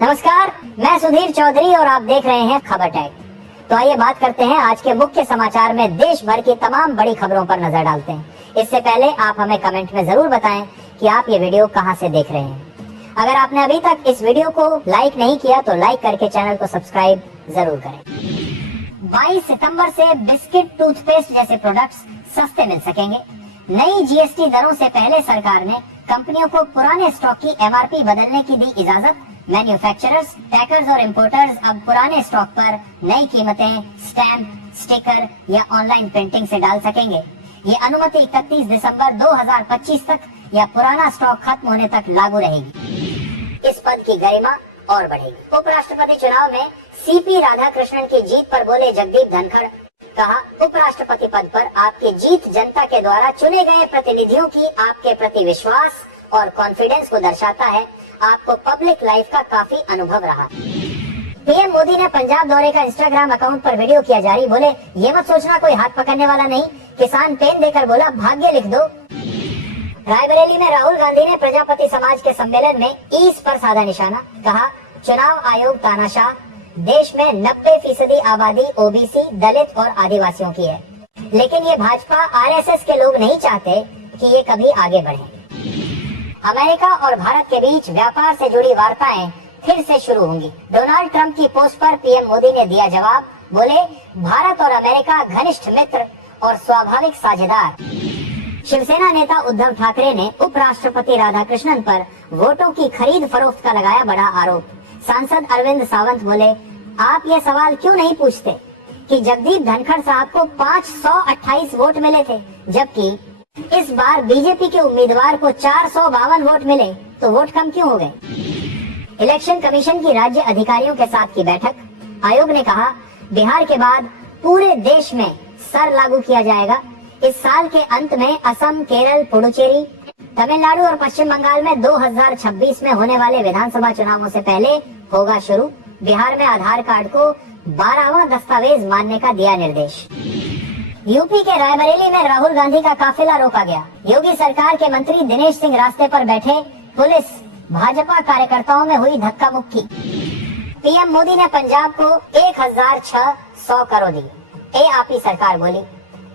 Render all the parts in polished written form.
नमस्कार, मैं सुधीर चौधरी और आप देख रहे हैं खबर टैग। तो आइए बात करते हैं आज के मुख्य समाचार में देश भर की तमाम बड़ी खबरों पर नजर डालते हैं। इससे पहले आप हमें कमेंट में जरूर बताएं कि आप ये वीडियो कहां से देख रहे हैं। अगर आपने अभी तक इस वीडियो को लाइक नहीं किया तो लाइक करके चैनल को सब्सक्राइब जरूर करें। 22 सितंबर से बिस्किट, टूथपेस्ट जैसे प्रोडक्ट्स सस्ते मिल सकेंगे। नई जीएसटी दरों से पहले सरकार ने कंपनियों को पुराने स्टॉक की एमआरपी बदलने की दी इजाजत। मैन्युफैक्चरर्स, पैकर्स और इंपोर्टर्स अब पुराने स्टॉक पर नई कीमतें स्टैम्प, स्टिकर या ऑनलाइन प्रिंटिंग से डाल सकेंगे। ये अनुमति 31 दिसंबर 2025 तक या पुराना स्टॉक खत्म होने तक लागू रहेगी। इस पद की गरिमा और बढ़ेगी। उपराष्ट्रपति चुनाव में सीपी राधाकृष्णन की जीत पर बोले जगदीप धनखड़। कहा, उपराष्ट्रपति पद पर आपकी जीत जनता के द्वारा चुने गए प्रतिनिधियों की आपके प्रति विश्वास और कॉन्फिडेंस को दर्शाता है। आपको पब्लिक लाइफ का काफी अनुभव रहा। पीएम मोदी ने पंजाब दौरे का इंस्टाग्राम अकाउंट पर वीडियो किया जारी। बोले, ये मत सोचना कोई हाथ पकड़ने वाला नहीं। किसान पेन देकर बोला, भाग्य लिख दो। रायबरेली में राहुल गांधी ने प्रजापति समाज के सम्मेलन में ईस पर साधा निशाना। कहा, चुनाव आयोग तानाशाह। देश में 90% आबादी ओबीसी, दलित और आदिवासियों की है, लेकिन ये भाजपा आरएसएस के लोग नहीं चाहते कि ये कभी आगे बढ़े। अमेरिका और भारत के बीच व्यापार से जुड़ी वार्ताएं फिर से शुरू होंगी। डोनाल्ड ट्रंप की पोस्ट पर पीएम मोदी ने दिया जवाब। बोले, भारत और अमेरिका घनिष्ठ मित्र और स्वाभाविक साझेदार। शिवसेना नेता उद्धव ठाकरे ने उपराष्ट्रपति राधाकृष्णन पर वोटों की खरीद फरोख्त का लगाया बड़ा आरोप। सांसद अरविंद सावंत बोले, आप ये सवाल क्यों नहीं पूछते कि जगदीप धनखड़ साहब को 528 वोट मिले थे, जबकि इस बार बीजेपी के उम्मीदवार को 452 वोट मिले, तो वोट कम क्यों हो गए। इलेक्शन कमीशन की राज्य अधिकारियों के साथ की बैठक। आयोग ने कहा, बिहार के बाद पूरे देश में सर लागू किया जाएगा। इस साल के अंत में असम, केरल, पुडुचेरी, तमिलनाडु और पश्चिम बंगाल में 2026 में होने वाले विधानसभा चुनावों से पहले होगा शुरू। बिहार में आधार कार्ड को 12वां दस्तावेज मानने का दिया निर्देश। यूपी के रायबरेली में राहुल गांधी का काफिला रोका गया। योगी सरकार के मंत्री दिनेश सिंह रास्ते पर बैठे। पुलिस, भाजपा कार्यकर्ताओं में हुई धक्का मुक्की। पीएम मोदी ने पंजाब को 1600 करोड़ दी। एआपी सरकार बोली,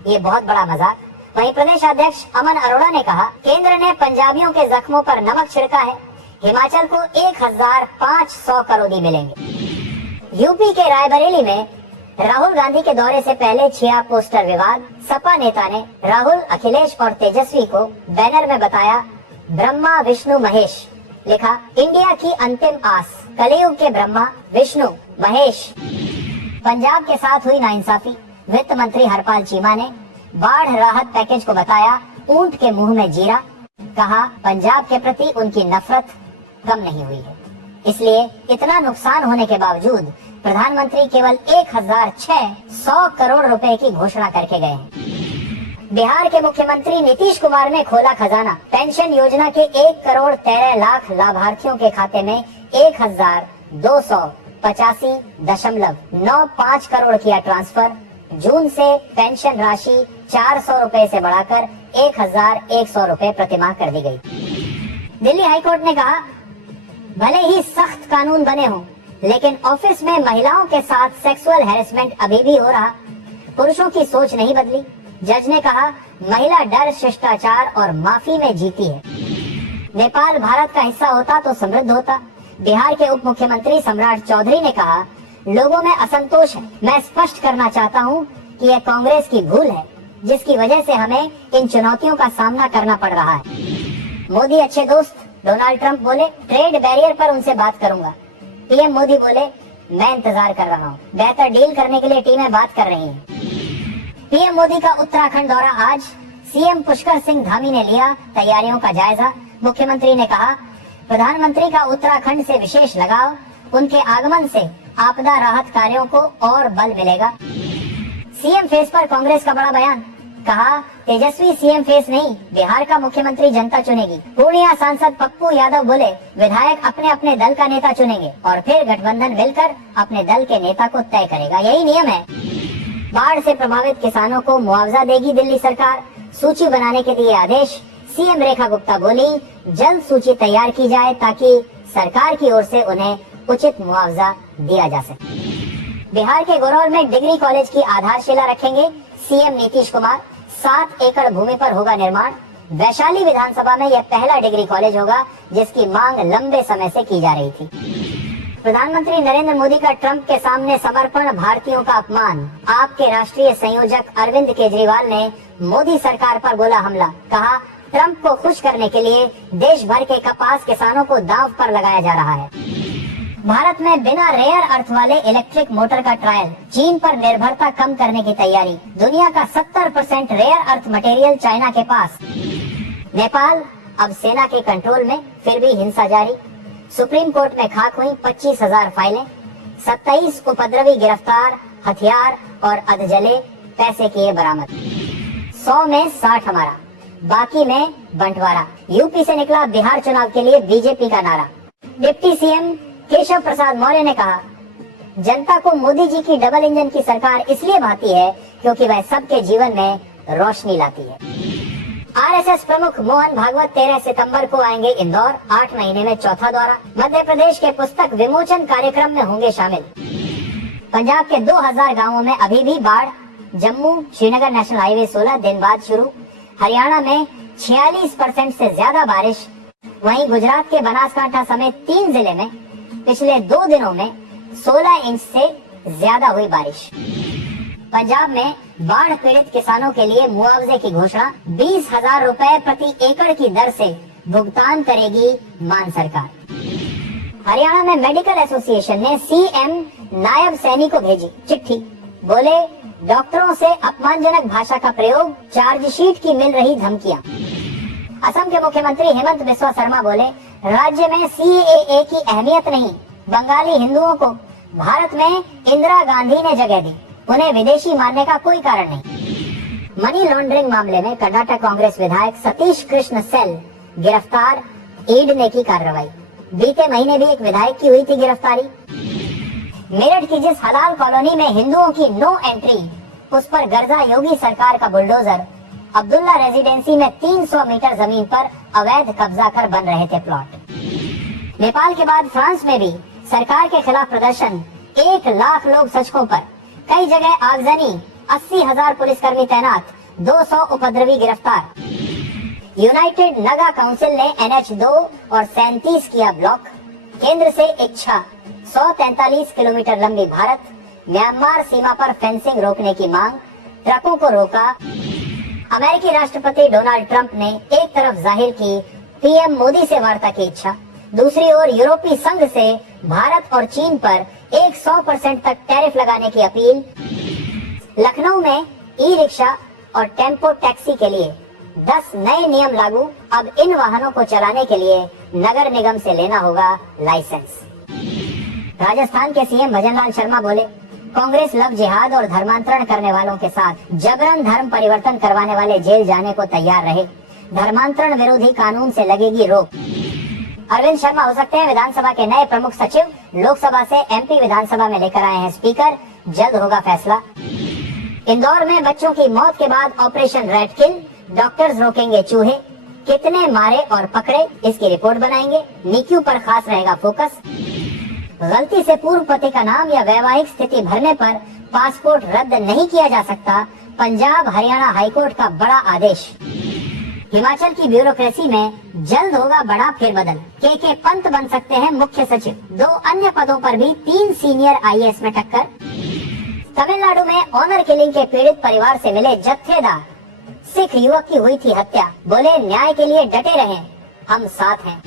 ये बहुत बड़ा मजाक। वहीं प्रदेश अध्यक्ष अमन अरोड़ा ने कहा, केंद्र ने पंजाबियों के जख्मों पर नमक छिड़का है। हिमाचल को 1500 करोड़ मिलेंगे। यूपी के रायबरेली में राहुल गांधी के दौरे से पहले छिया पोस्टर विवाद। सपा नेता ने राहुल, अखिलेश और तेजस्वी को बैनर में बताया ब्रह्मा विष्णु महेश। लिखा, इंडिया की अंतिम आस, कलयुग के ब्रह्मा विष्णु महेश। पंजाब के साथ हुई नाइंसाफी। वित्त मंत्री हरपाल चीमा ने बाढ़ राहत पैकेज को बताया ऊंट के मुंह में जीरा। कहा, पंजाब के प्रति उनकी नफरत कम नहीं हुई है, इसलिए इतना नुकसान होने के बावजूद प्रधानमंत्री केवल 1600 करोड़ रुपए की घोषणा करके गए हैं। बिहार के मुख्यमंत्री नीतीश कुमार ने खोला खजाना। पेंशन योजना के 1,13,00,000 लाभार्थियों के खाते में 1285.95 करोड़ किया ट्रांसफर। जून से पेंशन राशि 400 रुपए से बढ़ाकर 1100 रुपए प्रतिमाह कर दी गई। दिल्ली हाईकोर्ट ने कहा, भले ही सख्त कानून बने हों, लेकिन ऑफिस में महिलाओं के साथ सेक्सुअल हैरेसमेंट अभी भी हो रहा। पुरुषों की सोच नहीं बदली। जज ने कहा, महिला डर, शिष्टाचार और माफी में जीती है। नेपाल भारत का हिस्सा होता तो समृद्ध होता। बिहार के उप मुख्यमंत्री सम्राट चौधरी ने कहा, लोगों में असंतोष है। मैं स्पष्ट करना चाहता हूं कि यह कांग्रेस की भूल है, जिसकी वजह से हमें इन चुनौतियों का सामना करना पड़ रहा है। मोदी अच्छे दोस्त। डोनाल्ड ट्रंप बोले, ट्रेड बैरियर पर उनसे बात करूंगा। पीएम मोदी बोले, मैं इंतजार कर रहा हूँ। बेहतर डील करने के लिए टीमें बात कर रही हैं। पीएम मोदी का उत्तराखंड दौरा आज। सीएम पुष्कर सिंह धामी ने लिया तैयारियों का जायजा। मुख्यमंत्री ने कहा, प्रधानमंत्री का उत्तराखंड से विशेष लगाव। उनके आगमन से आपदा राहत कार्यों को और बल मिलेगा। सीएम फेस पर कांग्रेस का बड़ा बयान। कहा, तेजस्वी सीएम फेस नहीं, बिहार का मुख्यमंत्री जनता चुनेगी। पूर्णिया सांसद पप्पू यादव बोले, विधायक अपने अपने दल का नेता चुनेंगे और फिर गठबंधन मिलकर अपने दल के नेता को तय करेगा। यही नियम है। बाढ़ से प्रभावित किसानों को मुआवजा देगी दिल्ली सरकार। सूची बनाने के दिए आदेश। सीएम रेखा गुप्ता बोली, जल्द सूची तैयार की जाए ताकि सरकार की ओर से उन्हें उचित मुआवजा दिया जा सके। बिहार के गोरौल में डिग्री कॉलेज की आधारशिला रखेंगे सीएम नीतीश कुमार। 7 एकड़ भूमि पर होगा निर्माण। वैशाली विधानसभा में यह पहला डिग्री कॉलेज होगा जिसकी मांग लंबे समय से की जा रही थी। प्रधानमंत्री नरेंद्र मोदी का ट्रंप के सामने समर्पण, भारतीयों का अपमान। आपके राष्ट्रीय संयोजक अरविंद केजरीवाल ने मोदी सरकार पर बोला हमला। कहा, ट्रंप को खुश करने के लिए देश भर के कपास किसानों को दांव पर लगाया जा रहा है। भारत में बिना रेयर अर्थ वाले इलेक्ट्रिक मोटर का ट्रायल। चीन पर निर्भरता कम करने की तैयारी। दुनिया का 70% रेयर अर्थ मटेरियल चाइना के पास। नेपाल अब सेना के कंट्रोल में, फिर भी हिंसा जारी। सुप्रीम कोर्ट में खाक हुई 25,000 फाइलें। 27 उपद्रवी गिरफ्तार, हथियार और अधजले पैसे किए बरामद। 100 में 60 हमारा, बाकी में बंटवारा। यूपी से निकला बिहार चुनाव के लिए बीजेपी का नारा। डिप्टी सीएम केशव प्रसाद मौर्य ने कहा, जनता को मोदी जी की डबल इंजन की सरकार इसलिए भाती है क्योंकि वह सबके जीवन में रोशनी लाती है। आरएसएस प्रमुख मोहन भागवत 13 सितंबर को आएंगे इंदौर। 8 महीने में चौथा दौरा। मध्य प्रदेश के पुस्तक विमोचन कार्यक्रम में होंगे शामिल। पंजाब के 2000 गाँवों में अभी भी बाढ़। जम्मू श्रीनगर नेशनल हाईवे 16 दिन बाद शुरू। हरियाणा में 46% से ज्यादा बारिश। वहीं गुजरात के बनासकांठा समेत 3 जिले में पिछले 2 दिनों में 16 इंच से ज्यादा हुई बारिश। पंजाब में बाढ़ पीड़ित किसानों के लिए मुआवजे की घोषणा। 20,000 रुपए प्रति एकड़ की दर से भुगतान करेगी मान सरकार। हरियाणा में मेडिकल एसोसिएशन ने सीएम नायब सैनी को भेजी चिट्ठी। बोले, डॉक्टरों से अपमानजनक भाषा का प्रयोग, चार्जशीट की मिल रही धमकियां। असम के मुख्यमंत्री हेमंत बिस्वा शर्मा बोले, राज्य में सीएए की अहमियत नहीं। बंगाली हिंदुओं को भारत में इंदिरा गांधी ने जगह दी, उन्हें विदेशी मानने का कोई कारण नहीं। मनी लॉन्ड्रिंग मामले में कर्नाटक कांग्रेस विधायक सतीश कृष्ण सेल गिरफ्तार। ईड ने की कार्रवाई। बीते महीने भी एक विधायक की हुई थी गिरफ्तारी। मेरठ की जिस हलाल कॉलोनी में हिंदुओं की नो एंट्री, उस पर गर्जा योगी सरकार का बुलडोजर। अब्दुल्ला रेजिडेंसी में 300 मीटर जमीन पर अवैध कब्जा कर बन रहे थे प्लॉट। नेपाल के बाद फ्रांस में भी सरकार के खिलाफ प्रदर्शन। 1 लाख लोग सड़कों पर। कई जगह आगजनी। 80,000 पुलिसकर्मी तैनात। 200 उपद्रवी गिरफ्तार। यूनाइटेड नगा काउंसिल ने NH2 और 37 किया ब्लॉक। केंद्र से इच्छा। 143 किलोमीटर लंबी भारत म्यांमार सीमा पर फेंसिंग रोकने की मांग। ट्रकों को रोका। अमेरिकी राष्ट्रपति डोनाल्ड ट्रंप ने एक तरफ जाहिर की पीएम मोदी से वार्ता की इच्छा, दूसरी ओर यूरोपीय संघ से भारत और चीन पर 100% तक टैरिफ लगाने की अपील। लखनऊ में ई रिक्शा और टेम्पो टैक्सी के लिए 10 नए नियम लागू। अब इन वाहनों को चलाने के लिए नगर निगम से लेना होगा लाइसेंस। राजस्थान के सीएम भजनलाल शर्मा बोले, कांग्रेस लव जिहाद और धर्मांतरण करने वालों के साथ जबरन धर्म परिवर्तन करवाने वाले जेल जाने को तैयार रहे। धर्मांतरण विरोधी कानून से लगेगी रोक। अरविंद शर्मा हो सकते हैं विधानसभा के नए प्रमुख सचिव। लोकसभा से एमपी विधानसभा में लेकर आए हैं स्पीकर। जल्द होगा फैसला। इंदौर में बच्चों की मौत के बाद ऑपरेशन रेड किल। डॉक्टर्स रोकेंगे चूहे। कितने मारे और पकड़े, इसकी रिपोर्ट बनाएंगे। नीक्यू पर खास रहेगा फोकस। गलती से पूर्व पति का नाम या वैवाहिक स्थिति भरने पर पासपोर्ट रद्द नहीं किया जा सकता। पंजाब हरियाणा हाईकोर्ट का बड़ा आदेश। हिमाचल की ब्यूरोक्रेसी में जल्द होगा बड़ा फेरबदल। के पंत बन सकते हैं मुख्य सचिव। 2 अन्य पदों पर भी 3 सीनियर आईएएस में टक्कर। तमिलनाडु में ऑनर किलिंग के पीड़ित परिवार से मिले जत्थेदार। सिख युवक की हुई थी हत्या। बोले, न्याय के लिए डटे रहें, हम साथ हैं।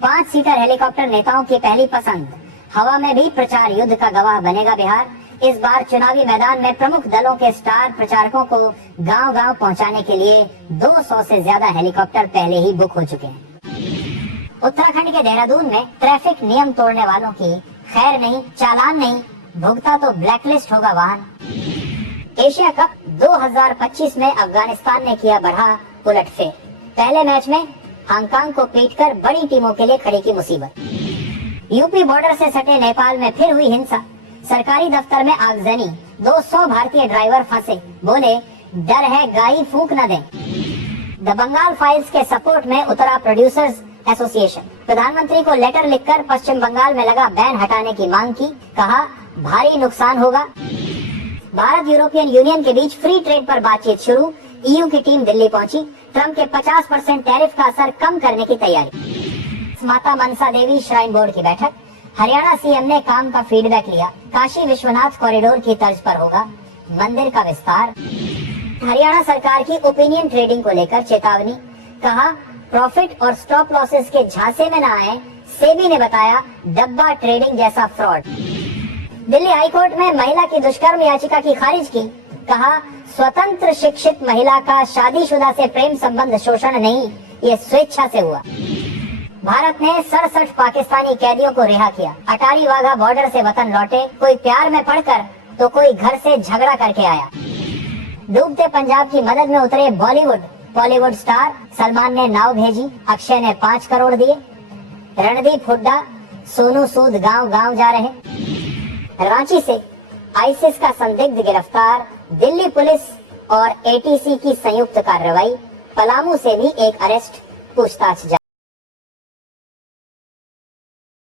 5 सीटर हेलीकॉप्टर नेताओं की पहली पसंद। हवा में भी प्रचार युद्ध का गवाह बनेगा बिहार। इस बार चुनावी मैदान में प्रमुख दलों के स्टार प्रचारकों को गांव-गांव पहुंचाने के लिए 200 से ज्यादा हेलीकॉप्टर पहले ही बुक हो चुके हैं। उत्तराखंड के देहरादून में ट्रैफिक नियम तोड़ने वालों की खैर नहीं, चालान नहीं, भुगता तो ब्लैकलिस्ट होगा वाहन। एशिया कप 2025 में अफगानिस्तान ने किया बढ़ा उलटफेर। पहले मैच में हांगकांग को पीटकर बड़ी टीमों के लिए खड़ी की मुसीबत। यूपी बॉर्डर से सटे नेपाल में फिर हुई हिंसा। सरकारी दफ्तर में आगजनी। 200 भारतीय ड्राइवर फंसे। बोले, डर है गाई फूंक न दें। द बंगाल फाइल्स के सपोर्ट में उतरा प्रोड्यूसर्स एसोसिएशन। प्रधानमंत्री को लेटर लिखकर पश्चिम बंगाल में लगा बैन हटाने की मांग की, कहा भारी नुकसान होगा। भारत यूरोपियन यूनियन के बीच फ्री ट्रेड पर बातचीत शुरू, ईयू की टीम दिल्ली पहुंची, ट्रंप के 50% टैरिफ का असर कम करने की तैयारी। माता मनसा देवी श्राइन बोर्ड की बैठक, हरियाणा सीएम ने काम का फीडबैक लिया, काशी विश्वनाथ कॉरिडोर की तर्ज पर होगा मंदिर का विस्तार। हरियाणा सरकार की ओपिनियन ट्रेडिंग को लेकर चेतावनी, कहा प्रॉफिट और स्टॉप लॉसेस के झांसे में न आए, सेबी ने बताया डब्बा ट्रेडिंग जैसा फ्रॉड। दिल्ली हाईकोर्ट में महिला की दुष्कर्म याचिका की खारिज की, कहा स्वतंत्र शिक्षित महिला का शादीशुदा से प्रेम संबंध शोषण नहीं, ये स्वेच्छा से हुआ। भारत ने 67 पाकिस्तानी कैदियों को रिहा किया, अटारी वाघा बॉर्डर से वतन लौटे, कोई प्यार में पड़कर तो कोई घर से झगड़ा करके आया। डूबते पंजाब की मदद में उतरे बॉलीवुड स्टार, सलमान ने नाव भेजी, अक्षय ने 5 करोड़ दिए। रणदीप हुड्डा, सोनू सूद गांव गांव जा रहे। रांची से आईसिस का संदिग्ध गिरफ्तार, दिल्ली पुलिस और एटीसी की संयुक्त कार्रवाई। पलामू से भी एक अरेस्ट, पूछताछ जारी।